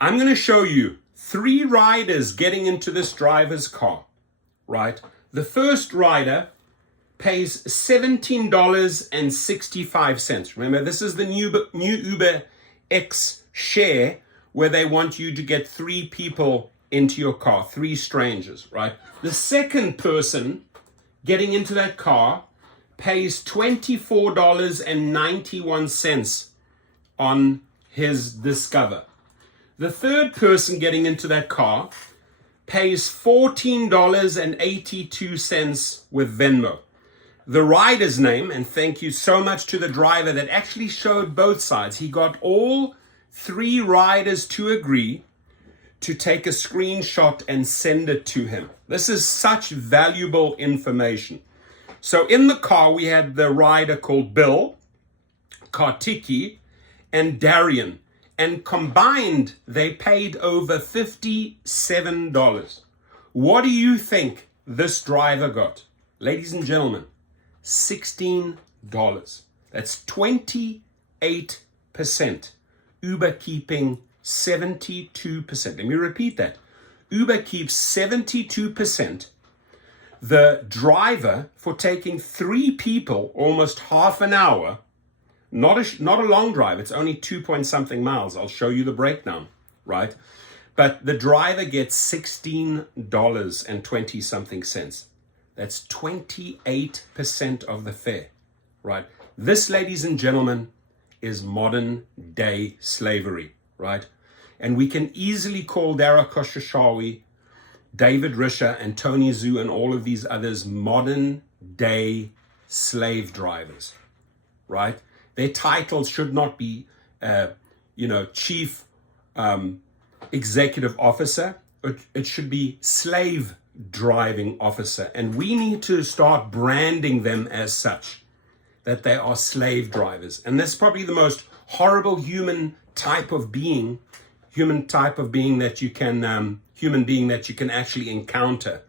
I'm going to show you 3 riders getting into this driver's car, right? The first rider pays $17.65. Remember, this is the new Uber X share where they want you to get 3 people into your car, 3 strangers, right? The second person getting into that car pays $24.91 on his Discover. The third person getting into that car pays $14.82 with Venmo. The rider's name, and thank you so much to the driver that actually showed both sides. He got all 3 riders to agree to take a screenshot and send it to him. This is such valuable information. So in the car, we had the rider called Bill, Kartiki, and Darian. And combined, they paid over $57. What do you think this driver got? Ladies and gentlemen, $16. That's 28%. Uber keeping 72%. Let me repeat that. Uber keeps 72%. The driver, for taking 3 people almost half an hour, not a long drive, it's only 2-point-something miles. I'll show you the breakdown, right? But the driver gets $16.20-something. That's 28% of the fare, right? This, ladies and gentlemen, is modern day slavery, right? And we can easily call Dara Khosrowshahi, David Risher, and Tony Zhu, and all of these others modern day slave drivers, right? Their titles should not be, chief executive officer. It should be slave driving officer. And we need to start branding them as such, that they are slave drivers. And this is probably the most horrible human type of being that you can, human being that you can actually encounter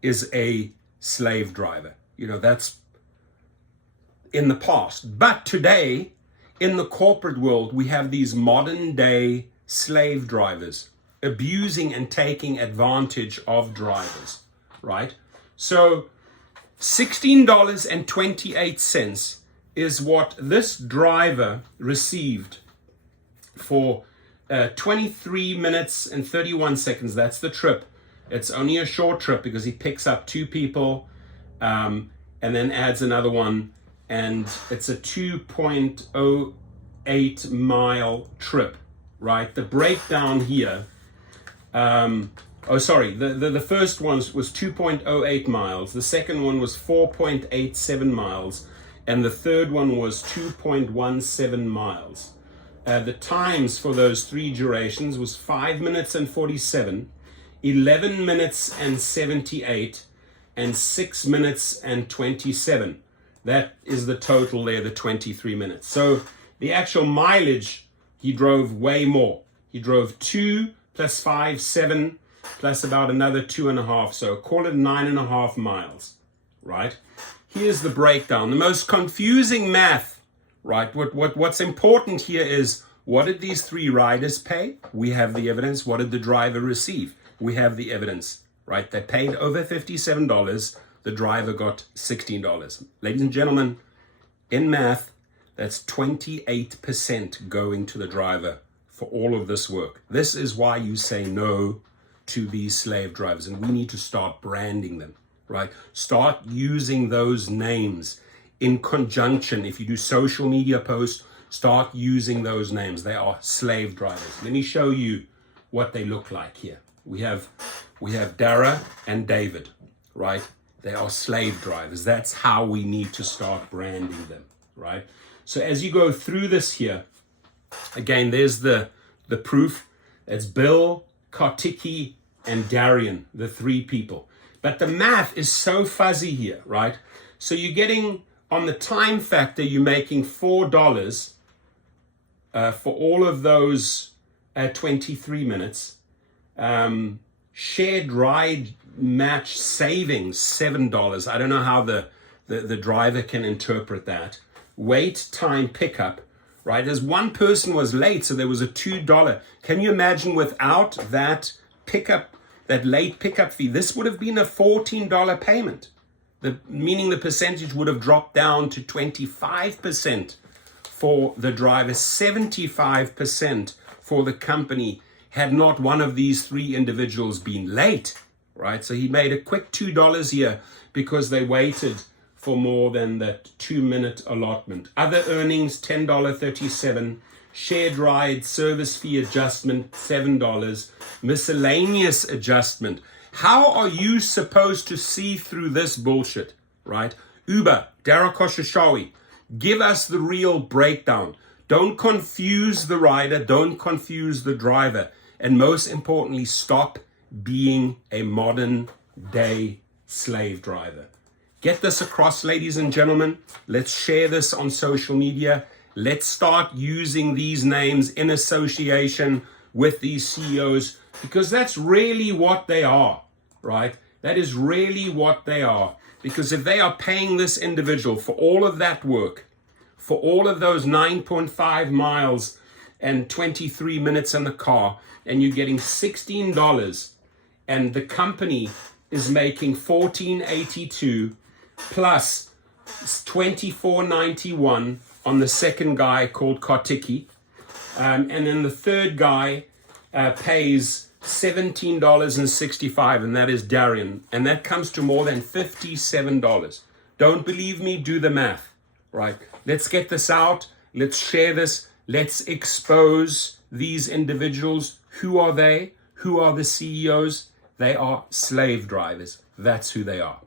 is a slave driver. That's in the past. But today, in the corporate world, we have these modern day slave drivers abusing and taking advantage of drivers, right? So $16.28 is what this driver received for 23 minutes and 31 seconds. That's the trip. It's only a short trip because he picks up 2 people and then adds another one. And it's a 2.08 mile trip, right? The breakdown here, the first one was 2.08 miles. The second one was 4.87 miles. And the third one was 2.17 miles. The times for those 3 durations was 5 minutes and 47, 11 minutes and 78, and 6 minutes and 27. That is the total there, the 23 minutes. So the actual mileage, he drove way more. He drove 2 plus 5, 7, plus about another 2.5. So call it 9.5 miles, right? Here's the breakdown. The most confusing math, right? What's important here is, what did these 3 riders pay? We have the evidence. What did the driver receive? We have the evidence, right? They paid over $57. The driver got $16. Ladies and gentlemen, in math, that's 28% going to the driver for all of this work. This is why you say no to these slave drivers, and we need to start branding them, right? Start using those names in conjunction. If you do social media posts, start using those names. They are slave drivers. Let me show you what they look like here. We have Dara and David, right? They are slave drivers. That's how we need to start branding them, right? So as you go through this here, again, there's the proof. It's Bill, Kartiki, and Darian, the 3 people. But the math is so fuzzy here, right? So you're getting, on the time factor, you're making $4 for all of those 23 minutes. Shared ride match savings, $7. I don't know how the driver can interpret that. Wait time pickup, right? As one person was late, so there was a $2. Can you imagine without that pickup, that late pickup fee, this would have been a $14 payment. Meaning the percentage would have dropped down to 25% for the driver, 75% for the company, had not one of these three individuals been late, right? So he made a quick $2 here because they waited for more than that 2-minute allotment. Other earnings, $10.37. Shared ride, service fee adjustment, $7. Miscellaneous adjustment. How are you supposed to see through this bullshit, right? Uber, Dara Koshashawi, give us the real breakdown. Don't confuse the rider, don't confuse the driver. And most importantly, stop being a modern day slave driver. Get this across, ladies and gentlemen. Let's share this on social media. Let's start using these names in association with these CEOs, because that's really what they are, right? That is really what they are. Because if they are paying this individual for all of that work, for all of those 9.5 miles and 23 minutes in the car, and you're getting $16, and the company is making $14.82 plus $24.91 on the second guy called Kartiki, and then the third guy pays $17.65, and that is Darian, and that comes to more than $57. Don't believe me? Do the math, right? Let's get this out. Let's share this. Let's expose these individuals. Who are they? Who are the CEOs? They are slave drivers. That's who they are.